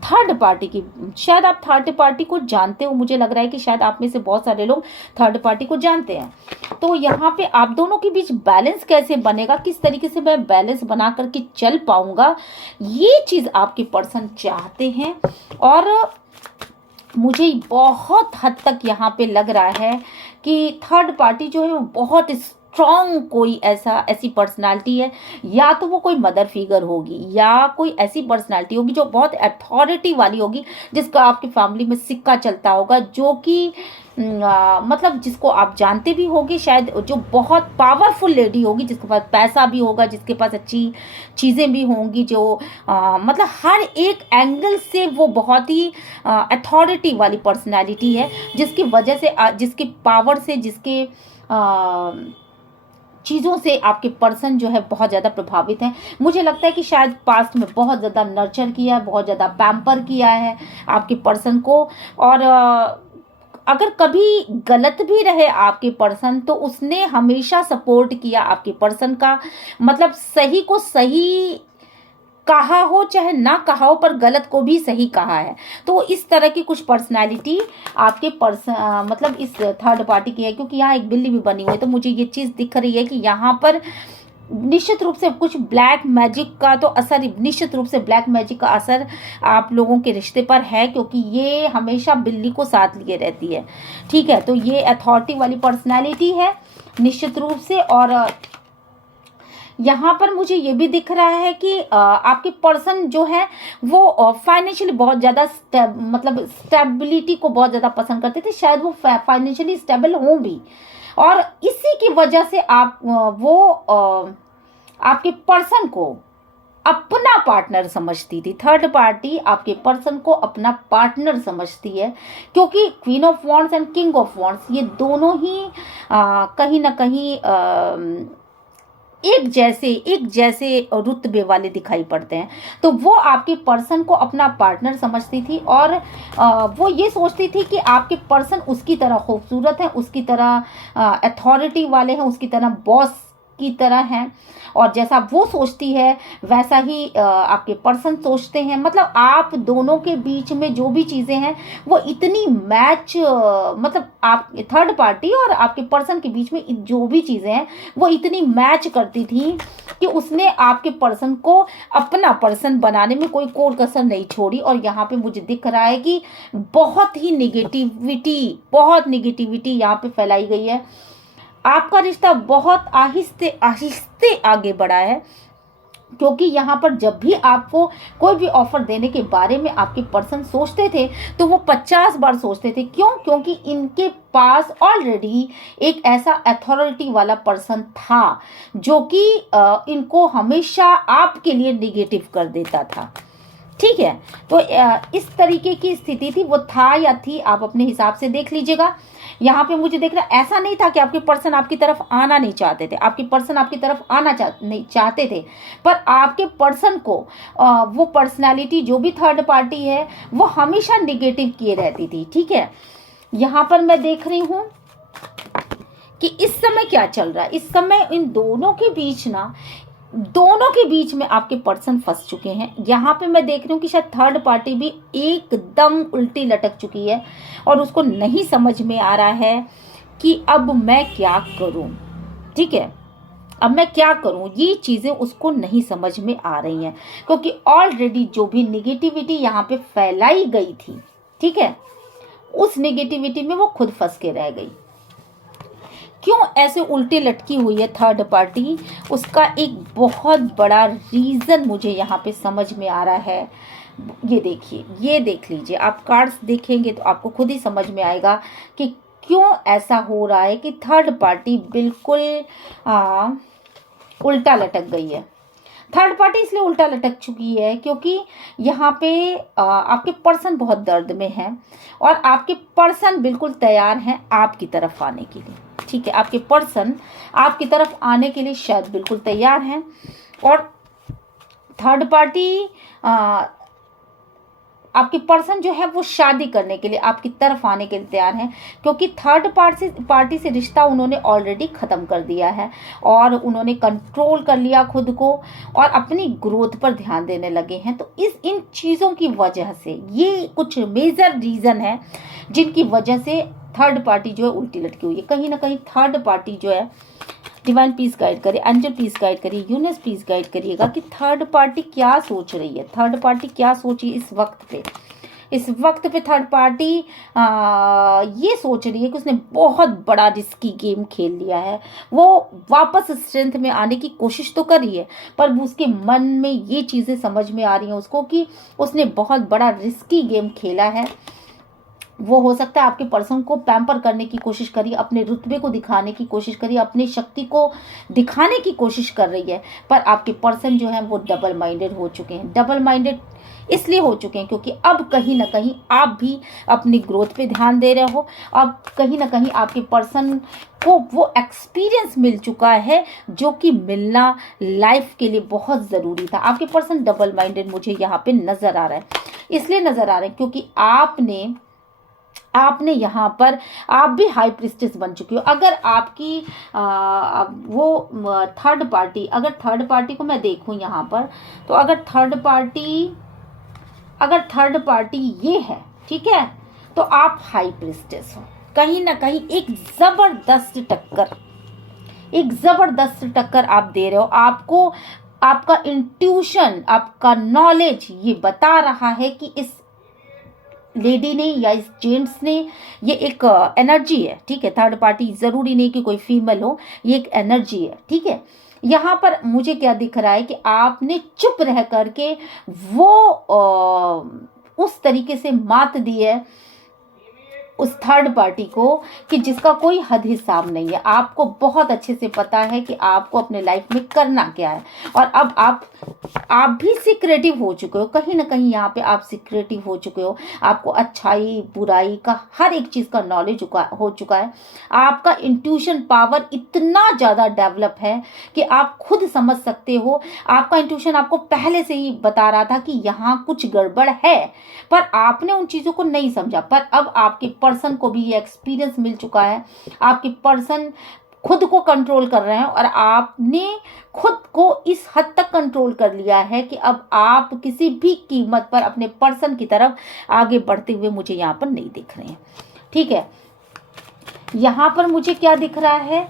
थर्ड पार्टी की, शायद आप थर्ड पार्टी को जानते हो। मुझे लग रहा है कि शायद आप में से बहुत सारे लोग थर्ड पार्टी को जानते हैं। तो यहाँ पे आप दोनों के बीच बैलेंस कैसे बनेगा, किस तरीके से मैं बैलेंस बना करके चल पाऊंगा, ये चीज़ आपके पर्सन चाहते हैं। और मुझे बहुत हद तक यहाँ पे लग रहा है कि थर्ड पार्टी जो है वो बहुत स्ट्रॉन्ग कोई ऐसी पर्सनालिटी है। या तो वो कोई मदर फिगर होगी, या कोई ऐसी पर्सनालिटी होगी जो बहुत अथॉरिटी वाली होगी, जिसका आपकी फैमिली में सिक्का चलता होगा, जो कि मतलब जिसको आप जानते भी होंगे शायद, जो बहुत पावरफुल लेडी होगी, जिसके पास पैसा भी होगा, जिसके पास अच्छी चीज़ें भी होंगी, जो मतलब हर एक एंगल से वो बहुत ही अथॉरिटी वाली पर्सनालिटी है, जिसकी वजह से जिसके पावर से, जिसके चीज़ों से आपके पर्सन जो है बहुत ज़्यादा प्रभावित हैं। मुझे लगता है कि शायद पास्ट में बहुत ज़्यादा नर्चर किया है, बहुत ज़्यादा पैम्पर किया है आपके पर्सन को। और अगर कभी गलत भी रहे आपके पर्सन, तो उसने हमेशा सपोर्ट किया आपके पर्सन का। मतलब सही को सही कहा हो चाहे ना कहा हो, पर गलत को भी सही कहा है। तो इस तरह की कुछ पर्सनालिटी आपके मतलब इस थर्ड पार्टी की है। क्योंकि यहाँ एक बिल्ली भी बनी हुई है, तो मुझे ये चीज़ दिख रही है कि यहाँ पर निश्चित रूप से कुछ ब्लैक मैजिक का तो असर, निश्चित रूप से ब्लैक मैजिक का असर आप लोगों के रिश्ते पर है, क्योंकि ये हमेशा बिल्ली को साथ लिए रहती है। ठीक है, तो ये अथॉरिटी वाली पर्सनालिटी है निश्चित रूप से। और यहाँ पर मुझे ये भी दिख रहा है कि आपके पर्सन जो है वो फाइनेंशियली बहुत ज़्यादा मतलब स्टेबिलिटी को बहुत ज़्यादा पसंद करते थे। शायद वो फाइनेंशियली स्टेबल हों भी, और इसी की वजह से आप आपके पर्सन को अपना पार्टनर समझती थी। थर्ड पार्टी आपके पर्सन को अपना पार्टनर समझती है, क्योंकि queen of wands and king of wands ये दोनों ही कहीं ना कहीं एक जैसे रुतबे वाले दिखाई पड़ते हैं। तो वो आपके पर्सन को अपना पार्टनर समझती थी, और वो ये सोचती थी कि आपके पर्सन उसकी तरह खूबसूरत हैं, उसकी तरह अथॉरिटी वाले हैं, उसकी तरह बॉस की तरह हैं। और जैसा वो सोचती है वैसा ही आपके पर्सन सोचते हैं। मतलब आप दोनों के बीच में जो भी चीज़ें हैं वो इतनी मैच, मतलब आप थर्ड पार्टी और आपके पर्सन के बीच में जो भी चीज़ें हैं वो इतनी मैच करती थी कि उसने आपके पर्सन को अपना पर्सन बनाने में कोई कोर कसर नहीं छोड़ी। और यहाँ पे मुझे दिख रहा है कि बहुत निगेटिविटी यहाँ पे फैलाई गई है। आपका रिश्ता बहुत आहिस्ते आहिस्ते आगे बढ़ा है, क्योंकि यहाँ पर जब भी आपको कोई भी ऑफर देने के बारे में आपके पर्सन सोचते थे तो वो 50 बार सोचते थे। क्यों? क्योंकि इनके पास ऑलरेडी एक ऐसा अथॉरिटी वाला पर्सन था जो कि इनको हमेशा आपके लिए निगेटिव कर देता था। ठीक है, तो इस तरीके की स्थिति थी, वो था या थी, आप अपने हिसाब से देख लीजिएगा। यहाँ पे मुझे देख रहा, ऐसा नहीं था कि आपके पर्सन आपकी तरफ आना नहीं चाहते थे। आपके पर्सन आपकी तरफ आना नहीं चाहते थे, पर आपके पर्सन को वो पर्सनालिटी जो भी थर्ड पार्टी है वो हमेशा निगेटिव किए रहती थी। ठीक है, यहाँ पर मैं देख रही हूँ कि इस समय क्या चल रहा है। इस समय इन दोनों के बीच में आपके पर्सन फंस चुके हैं। यहाँ पे मैं देख रही हूँ कि शायद थर्ड पार्टी भी एकदम उल्टी लटक चुकी है और उसको नहीं समझ में आ रहा है कि अब मैं क्या करूं। ठीक है, अब मैं क्या करूं, ये चीजें उसको नहीं समझ में आ रही हैं, क्योंकि ऑलरेडी जो भी निगेटिविटी यहाँ पे फैलाई गई थी, ठीक है, उस निगेटिविटी में वो खुद फंस के रह गई। क्यों ऐसे उल्टे लटकी हुई है थर्ड पार्टी, उसका एक बहुत बड़ा रीज़न मुझे यहाँ पे समझ में आ रहा है। ये देखिए, ये देख लीजिए, आप कार्ड्स देखेंगे तो आपको खुद ही समझ में आएगा कि क्यों ऐसा हो रहा है कि थर्ड पार्टी बिल्कुल उल्टा लटक गई है। थर्ड पार्टी इसलिए उल्टा लटक चुकी है क्योंकि यहाँ पे आपके पर्सन बहुत दर्द में हैं और आपके पर्सन बिल्कुल तैयार हैं आपकी तरफ आने के लिए। ठीक है, आपके पर्सन आपकी तरफ आने के लिए शायद बिल्कुल तैयार हैं और थर्ड पार्टी आपके पर्सन जो है वो शादी करने के लिए आपकी तरफ आने के लिए तैयार हैं, क्योंकि थर्ड पार्टी से रिश्ता उन्होंने ऑलरेडी ख़त्म कर दिया है और उन्होंने कंट्रोल कर लिया खुद को और अपनी ग्रोथ पर ध्यान देने लगे हैं। तो इन चीज़ों की वजह से ये कुछ मेजर रीज़न है जिनकी वजह से थर्ड पार्टी जो है उल्टी लटकी हुई है। कहीं ना कहीं थर्ड पार्टी जो है, डिवाइन पीस गाइड करे, एंजल पीस गाइड करिए, यूनिवर्स पीस गाइड करिएगा कि थर्ड पार्टी क्या सोच रही है, थर्ड पार्टी क्या सोची इस वक्त पे। इस वक्त पे थर्ड पार्टी ये सोच रही है कि उसने बहुत बड़ा रिस्की गेम खेल लिया है। वो वापस स्ट्रेंथ में आने की कोशिश तो कर रही है, पर उसके मन में ये चीज़ें समझ में आ रही हैं उसको कि उसने बहुत बड़ा रिस्की गेम खेला है। वो हो सकता है आपके पर्सन को पैम्पर करने की कोशिश करिए, अपने रुतबे को दिखाने की कोशिश करिए, अपनी शक्ति को दिखाने की कोशिश कर रही है, पर आपके पर्सन जो है वो डबल माइंडेड हो चुके हैं। डबल माइंडेड इसलिए हो चुके हैं क्योंकि अब कहीं ना कहीं आप भी अपनी ग्रोथ पे ध्यान दे रहे हो। अब कहीं ना कहीं आपके पर्सन को वो एक्सपीरियंस मिल चुका है जो कि मिलना लाइफ के लिए बहुत ज़रूरी था। आपके पर्सन डबल माइंडेड मुझे यहाँ पे नज़र आ रहा है, इसलिए नज़र आ रहा है क्योंकि आपने यहाँ पर आप भी हाई प्रिस्टेस बन चुकी हो। अगर आपकी वो थर्ड पार्टी, अगर थर्ड पार्टी को मैं देखूँ यहाँ पर, तो अगर थर्ड पार्टी ये है, ठीक है, तो आप हाई प्रिस्टेस हो। कहीं ना कहीं एक ज़बरदस्त टक्कर आप दे रहे हो। आपको आपका इंट्यूशन, आपका नॉलेज ये बता रहा है कि इस लेडी ने या इस जेंट्स ने, ये एक एनर्जी है, ठीक है। थर्ड पार्टी ज़रूरी नहीं कि कोई फीमेल हो, ये एक एनर्जी है, ठीक है। यहाँ पर मुझे क्या दिख रहा है कि आपने चुप रह करके वो उस तरीके से मात दी है उस थर्ड पार्टी को कि जिसका कोई हद हिसाब नहीं है। आपको बहुत अच्छे से पता है कि आपको अपने लाइफ में करना क्या है और अब आप भी सीक्रेटिव हो चुके हो। कहीं ना कहीं यहाँ पे आप सीक्रेटिव हो चुके हो। आपको अच्छाई बुराई का हर एक चीज़ का नॉलेज हो चुका है। आपका इंट्यूशन पावर इतना ज़्यादा डेवलप है कि आप खुद समझ सकते हो। आपका इंट्यूशन आपको पहले से ही बता रहा था कि यहाँ कुछ गड़बड़ है, पर आपने उन चीज़ों को नहीं समझा। पर अब आपके पर्सन को भी ये एक्सपीरियंस मिल चुका है। आपके पर्सन खुद को कंट्रोल कर रहे हैं और आपने खुद को इस हद तक कंट्रोल कर लिया है कि अब आप किसी भी कीमत पर अपने पर्सन की तरफ आगे बढ़ते हुए मुझे यहाँ पर नहीं दिख रहे हैं, ठीक है। यहाँ पर मुझे क्या दिख रहा है,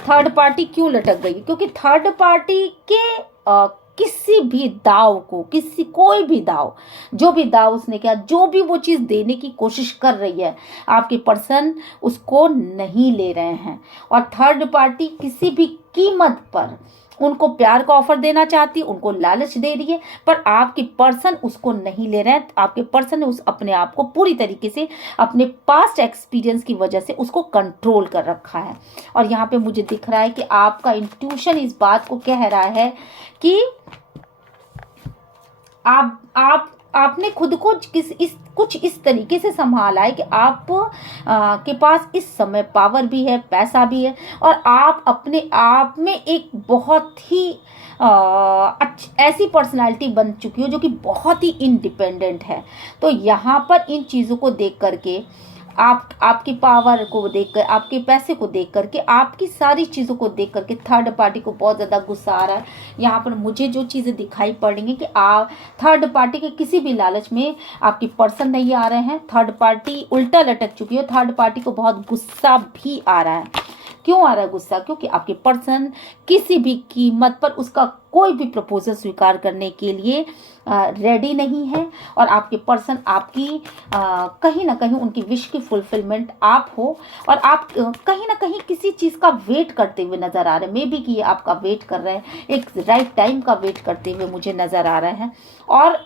थर्ड पार्टी क्यों लटक गई, क्योंकि थर्ड पार्टी के किसी भी दाव को, कोई भी दाव, जो भी दाव उसने किया, जो भी वो चीज़ देने की कोशिश कर रही है, आपके पर्सन उसको नहीं ले रहे हैं। और थर्ड पार्टी किसी भी कीमत पर उनको प्यार का ऑफर देना चाहती है, उनको लालच दे रही है, पर आपके पर्सन उसको नहीं ले रहे हैं। आपके पर्सन ने अपने आप को पूरी तरीके से अपने पास्ट एक्सपीरियंस की वजह से उसको कंट्रोल कर रखा है। और यहाँ पे मुझे दिख रहा है कि आपका इंट्यूशन इस बात को कह रहा है कि आपने खुद को कुछ इस तरीके से संभाला है कि आप के पास इस समय पावर भी है, पैसा भी है और आप अपने आप में एक बहुत ही ऐसी पर्सनालिटी बन चुकी हो जो कि बहुत ही इंडिपेंडेंट है। तो यहाँ पर इन चीज़ों को देख करके आपकी पावर को देखकर, आपके पैसे को देख करके, आपकी सारी चीज़ों को देख करके थर्ड पार्टी को बहुत ज़्यादा गुस्सा आ रहा है। यहाँ पर मुझे जो चीज़ें दिखाई पड़ रही हैं कि आप थर्ड पार्टी के किसी भी लालच में आपकी पर्सन नहीं आ रहे हैं। थर्ड पार्टी उल्टा लटक चुकी है। थर्ड पार्टी को बहुत गुस्सा भी आ रहा है। क्यों आ रहा है गुस्सा? क्योंकि आपके पर्सन किसी भी कीमत पर उसका कोई भी प्रपोजल स्वीकार करने के लिए रेडी नहीं है। और आपके पर्सन आपकी कहीं ना कहीं उनकी विश की फुलफिलमेंट आप हो, और आप कहीं ना कहीं किसी चीज़ का वेट करते हुए नज़र आ रहे हैं। मे बी कि ये आपका वेट कर रहे हैं, एक राइट टाइम का वेट करते हुए मुझे नज़र आ रहे हैं। और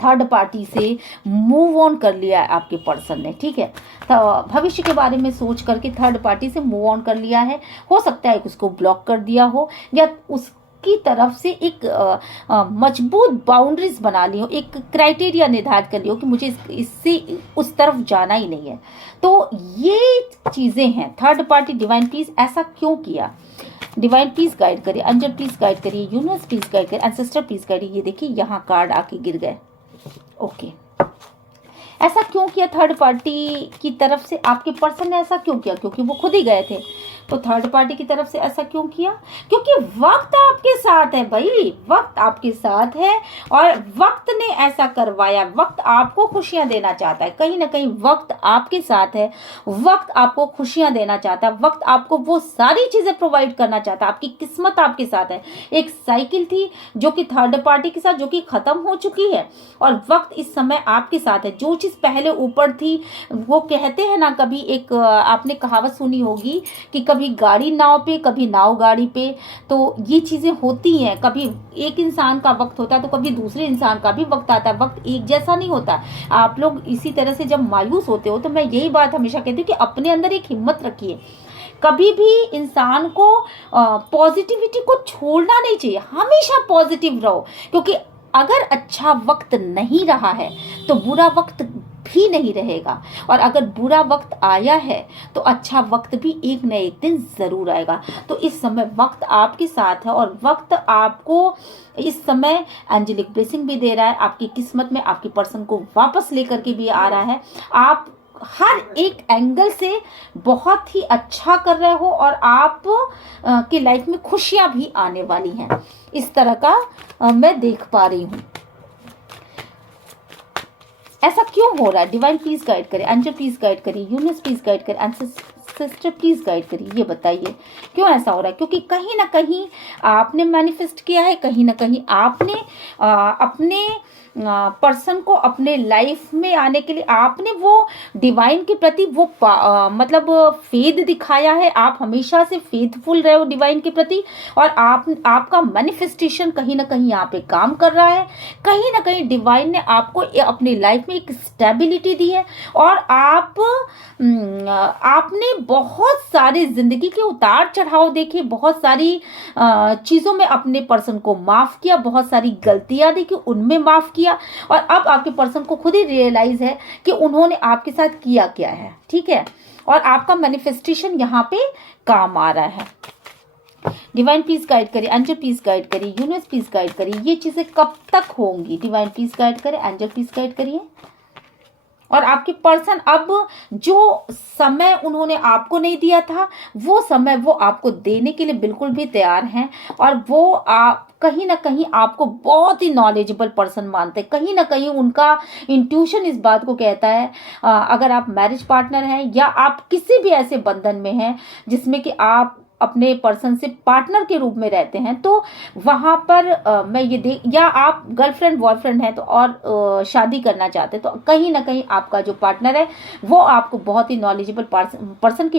थर्ड पार्टी से मूव ऑन कर लिया है आपके पर्सन ने, ठीक है। तो भविष्य के बारे में सोच करके थर्ड पार्टी से मूव ऑन कर लिया है। हो सकता है उसको ब्लॉक कर दिया हो, या उसकी तरफ से एक मजबूत बाउंड्रीज बना ली हो, एक क्राइटेरिया निर्धारित कर लिया हो कि मुझे इससे उस तरफ जाना ही नहीं है। तो ये चीज़ें हैं। थर्ड पार्टी डिवाइन प्लीज ऐसा क्यों किया? डिवाइन प्लीज गाइड करिए, एंजल प्लीज गाइड करिए, यूनिवर्स प्लीज गाइड करिए, एंसेस्टर प्लीज गाइड। ये देखिए यहाँ कार्ड आके गिर गए। ओके, ऐसा क्यों किया थर्ड पार्टी की तरफ से? आपके पर्सन ने ऐसा क्यों किया? क्योंकि वो खुद ही गए थे। तो थर्ड पार्टी की तरफ से ऐसा क्यों किया? क्योंकि वक्त आपके साथ है भाई, वक्त आपके साथ है, और वक्त ने ऐसा करवाया। वक्त आपको खुशियां देना चाहता है, कहीं ना कहीं वक्त आपके साथ है। वक्त आपको खुशियां देना चाहता है, वक्त आपको वो सारी चीजें प्रोवाइड करना चाहता है। आपकी किस्मत आपके साथ है। एक साइकिल थी जो कि थर्ड पार्टी के साथ, जो कि खत्म हो चुकी है, और वक्त इस समय आपके साथ है। जो चीज पहले ऊपर थी, वो कहते हैं ना, कभी एक आपने कहावत सुनी होगी कि कभी गाड़ी नाव पे, कभी नाव गाड़ी पे। तो ये चीजें होती हैं। कभी एक इंसान का वक्त होता है तो कभी दूसरे इंसान का भी वक्त आता है। वक्त एक जैसा नहीं होता। आप लोग इसी तरह से जब मायूस होते हो, तो मैं यही बात हमेशा कहती हूँ कि अपने अंदर एक हिम्मत रखिए। कभी भी इंसान को पॉजिटिविटी को छोड़ना नहीं चाहिए। हमेशा पॉजिटिव रहो, क्योंकि अगर अच्छा वक्त नहीं रहा है तो बुरा वक्त भी नहीं रहेगा, और अगर बुरा वक्त आया है तो अच्छा वक्त भी एक न एक दिन जरूर आएगा। तो इस समय वक्त आपके साथ है, और वक्त आपको इस समय एंजेलिक ब्लेसिंग भी दे रहा है। आपकी किस्मत में आपकी पर्सन को वापस लेकर के भी आ रहा है। आप हर एक एंगल से बहुत ही अच्छा कर रहे हो, और आप की लाइफ में खुशियां भी आने वाली हैं। इस तरह का मैं देख पा रही हूँ। ऐसा क्यों हो रहा है? डिवाइन प्लीज गाइड करें, एंजल प्लीज गाइड करिए, यूनिवर्स प्लीज गाइड करें, एंसेस्टर प्लीज गाइड करिए। ये बताइए क्यों ऐसा हो रहा है? क्योंकि कहीं ना कहीं आपने मैनिफेस्ट किया है, कहीं ना कहीं आपने अपने पर्सन को अपने लाइफ में आने के लिए आपने वो डिवाइन के प्रति वो मतलब फेथ दिखाया है। आप हमेशा से फेथफुल रहे हो डिवाइन के प्रति, और आपका मैनिफेस्टेशन कहीं ना कहीं यहाँ पे काम कर रहा है। कहीं ना कहीं डिवाइन ने आपको अपनी लाइफ में एक स्टेबिलिटी दी है, और आपने बहुत सारे जिंदगी के उतार चढ़ाव देखे, बहुत सारी चीजों में अपने पर्सन को माफ किया, बहुत सारी गलतियां देखी उनमें माफ किया, और अब आपके पर्सन को खुद ही रियलाइज है कि उन्होंने आपके साथ किया क्या है, ठीक है। और आपका मैनिफेस्टेशन यहाँ पे काम आ रहा है। डिवाइन प्लीज गाइड करिए, एंजल प्लीज गाइड करिए, यूनिवर्स प्लीज गाइड करिए। ये चीजें कब तक होंगी? डिवाइन प्लीज गाइड करें, एंजल प्लीज गाइड करिए। और आपके पर्सन अब जो समय उन्होंने आपको नहीं दिया था, वो समय वो आपको देने के लिए बिल्कुल भी तैयार हैं। और वो आप कहीं ना कहीं आपको बहुत ही नॉलेजेबल पर्सन मानते हैं। कहीं ना कहीं उनका इंट्यूशन इस बात को कहता है, अगर आप मैरिज पार्टनर हैं या आप किसी भी ऐसे बंधन में हैं जिसमें कि आप अपने पर्सन से पार्टनर के रूप में रहते हैं, तो वहां पर मैं ये देख, या आप गर्लफ्रेंड बॉयफ्रेंड हैं तो और शादी करना चाहते हैं, तो कहीं ना कहीं आपका जो पार्टनर है वो आपको बहुत ही नॉलेजेबल पर्सन के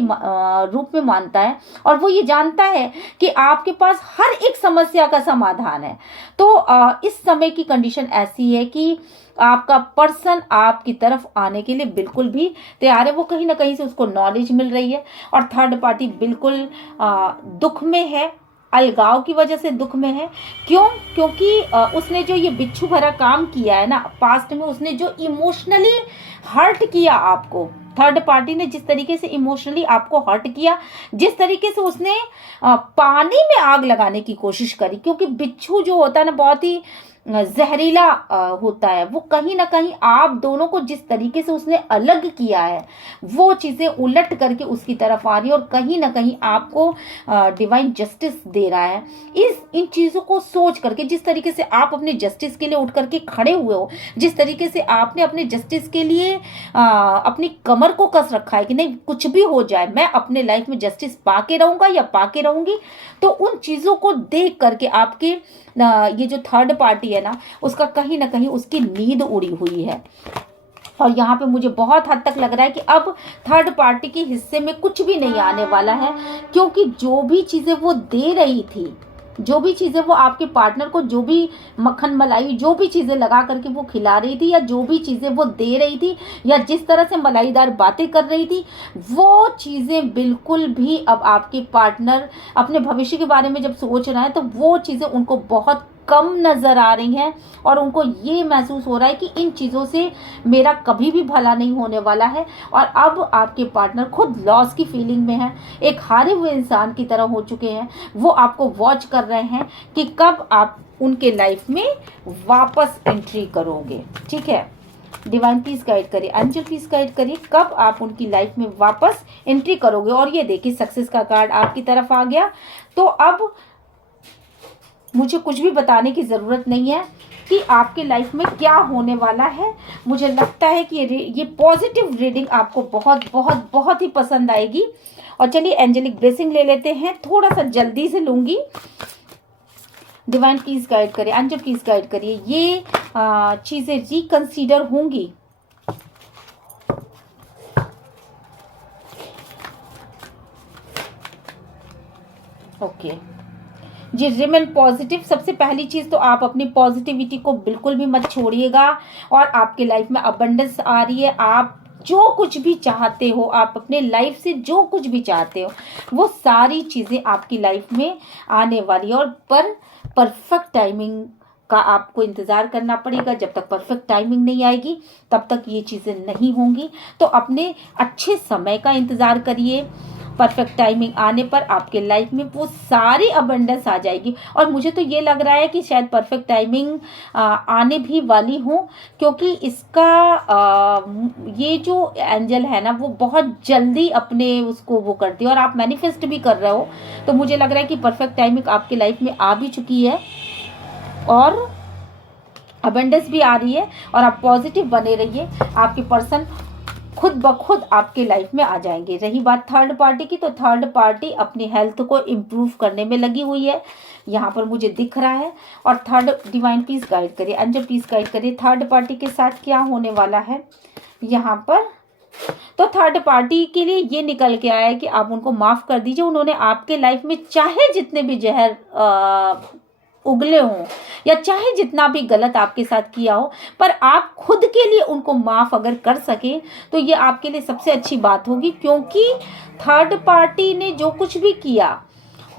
रूप में मानता है, और वो ये जानता है कि आपके पास हर एक समस्या का समाधान है। तो इस समय की कंडीशन ऐसी है कि आपका पर्सन आपकी तरफ आने के लिए बिल्कुल भी तैयार है। वो कहीं ना कहीं से उसको नॉलेज मिल रही है, और थर्ड पार्टी बिल्कुल दुख में है, अलगाव की वजह से दुख में है। क्यों? क्योंकि उसने जो ये बिच्छू भरा काम किया है ना पास्ट में, उसने जो इमोशनली हर्ट किया आपको, थर्ड पार्टी ने जिस तरीके से इमोशनली आपको हर्ट किया, जिस तरीके से उसने पानी में आग लगाने की कोशिश करी, क्योंकि बिच्छू जो होता है ना बहुत ही जहरीला होता है, वो कहीं ना कहीं आप दोनों को जिस तरीके से उसने अलग किया है वो चीज़ें उलट करके उसकी तरफ आ रही है और कहीं ना कहीं आपको डिवाइन जस्टिस दे रहा है। इन चीज़ों को सोच करके, जिस तरीके से आप अपने जस्टिस के लिए उठ करके खड़े हुए हो, जिस तरीके से आपने अपने जस्टिस के लिए अपनी कमर को कस रखा है कि नहीं कुछ भी हो जाए मैं अपने लाइफ में जस्टिस पाके रहूंगा या पाके रहूंगी, तो उन चीज़ों को देख करके आपके ये जो थर्ड पार्टी है ना उसका कहीं ना कहीं उसकी नींद उड़ी हुई है। और यहाँ पे मुझे बहुत हद तक लग रहा है कि अब थर्ड पार्टी के हिस्से में कुछ भी नहीं आने वाला है, क्योंकि जो भी चीज़ें वो दे रही थी, जो भी चीज़ें वो आपके पार्टनर को, जो भी मक्खन मलाई, जो भी चीज़ें लगा करके वो खिला रही थी या जो भी चीज़ें वो दे रही थी या जिस तरह से मलाईदार बातें कर रही थी, वो चीज़ें बिल्कुल भी अब आपके पार्टनर अपने भविष्य के बारे में जब सोच रहे हैं तो वो चीज़ें उनको बहुत कम नज़र आ रही हैं और उनको ये महसूस हो रहा है कि इन चीज़ों से मेरा कभी भी भला नहीं होने वाला है। और अब आपके पार्टनर खुद लॉस की फीलिंग में है, एक हारे हुए इंसान की तरह हो चुके हैं। वो आपको वॉच कर रहे हैं कि कब आप उनके लाइफ में वापस एंट्री करोगे। ठीक है, डिवाइन प्लीज गाइड करिए, एंजल प्लीज गाइड करिए, कब आप उनकी लाइफ में वापस एंट्री करोगे। और ये देखिए सक्सेस का कार्ड आपकी तरफ आ गया। तो अब मुझे कुछ भी बताने की ज़रूरत नहीं है कि आपके लाइफ में क्या होने वाला है। मुझे लगता है कि ये पॉजिटिव रीडिंग आपको बहुत बहुत बहुत ही पसंद आएगी। और चलिए एंजेलिक ब्लेसिंग ले लेते हैं, थोड़ा सा जल्दी से लूँगी। डिवाइन प्लीज गाइड करिए, एंजल प्लीज गाइड करिए, ये चीज़ें रिकंसीडर होंगी। ओके जी, रिमेन पॉजिटिव। सबसे पहली चीज़ तो आप अपनी पॉजिटिविटी को बिल्कुल भी मत छोड़िएगा और आपके लाइफ में अबंडेंस आ रही है। आप जो कुछ भी चाहते हो, आप अपने लाइफ से जो कुछ भी चाहते हो, वो सारी चीज़ें आपकी लाइफ में आने वाली है। और परफेक्ट टाइमिंग का आपको इंतज़ार करना पड़ेगा। जब तक परफेक्ट टाइमिंग नहीं आएगी तब तक ये चीज़ें नहीं होंगी। तो अपने अच्छे समय का इंतज़ार करिए। परफेक्ट टाइमिंग आने पर आपके लाइफ में वो सारी अबंडेंस आ जाएगी। और मुझे तो ये लग रहा है कि शायद परफेक्ट टाइमिंग आने भी वाली हो, क्योंकि इसका ये जो एंजल है ना वो बहुत जल्दी अपने उसको वो करती है और आप मैनिफेस्ट भी कर रहे हो। तो मुझे लग रहा है कि परफेक्ट टाइमिंग आपकी लाइफ में आ भी चुकी है और अबंडेंस भी आ रही है। और आप पॉजिटिव बने रहिए, आपके पर्सन खुद ब खुद आपके लाइफ में आ जाएंगे। रही बात थर्ड पार्टी की, तो थर्ड पार्टी अपनी हेल्थ को इम्प्रूव करने में लगी हुई है, यहाँ पर मुझे दिख रहा है। और थर्ड, डिवाइन प्लीज गाइड करिए, एंजल प्लीज गाइड करिए, थर्ड पार्टी के साथ क्या होने वाला है यहाँ पर। तो थर्ड पार्टी के लिए ये निकल के आया है कि आप उनको माफ़ कर दीजिए। उन्होंने आपके लाइफ में चाहे जितने भी जहर उगले हों या चाहे जितना भी गलत आपके साथ किया हो, पर आप खुद के लिए उनको माफ़ अगर कर सके तो ये आपके लिए सबसे अच्छी बात होगी। क्योंकि थर्ड पार्टी ने जो कुछ भी किया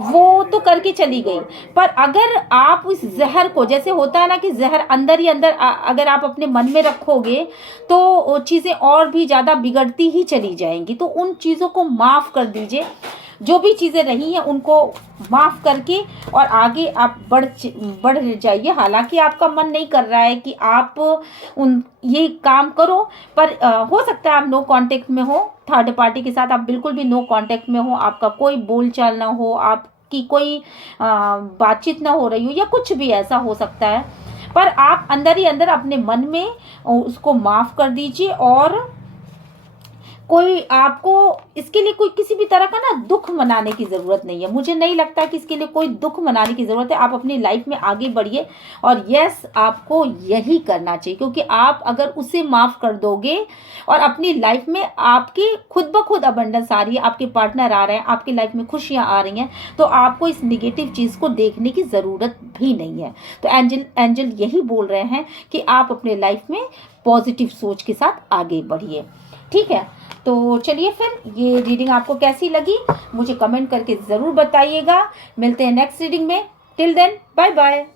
वो तो करके चली गई, पर अगर आप उस जहर को, जैसे होता है ना कि जहर अंदर ही अंदर अगर आप अपने मन में रखोगे तो चीज़ें और भी ज़्यादा बिगड़ती ही चली जाएंगी। तो उन चीज़ों को माफ़ कर दीजिए, जो भी चीज़ें रही हैं उनको माफ़ करके और आगे आप बढ़ जाइए। हालांकि आपका मन नहीं कर रहा है कि आप ये काम करो, पर हो सकता है आप नो कांटेक्ट में हो थर्ड पार्टी के साथ, आप बिल्कुल भी नो कांटेक्ट में हो, आपका कोई बोलचाल ना हो, आपकी कोई बातचीत ना हो रही हो या कुछ भी ऐसा हो सकता है। पर आप अंदर ही अंदर अपने मन में उसको माफ़ कर दीजिए और कोई आपको इसके लिए कोई किसी भी तरह का ना दुख मनाने की ज़रूरत नहीं है। मुझे नहीं लगता कि इसके लिए कोई दुख मनाने की ज़रूरत है। आप अपनी लाइफ में आगे बढ़िए और यस, आपको यही करना चाहिए, क्योंकि आप अगर उसे माफ़ कर दोगे और अपनी लाइफ में आपकी खुद ब खुद अबंडेंस आ रही है, आपके पार्टनर आ रहे हैं, आपकी लाइफ में खुशियाँ आ रही हैं, तो आपको इस निगेटिव चीज़ को देखने की ज़रूरत भी नहीं है। तो एंजल यही बोल रहे हैं कि आप अपने लाइफ में पॉजिटिव सोच के साथ आगे बढ़िए। ठीक है, तो चलिए फिर ये रीडिंग आपको कैसी लगी मुझे कमेंट करके ज़रूर बताइएगा। मिलते हैं नेक्स्ट रीडिंग में। Till then bye bye.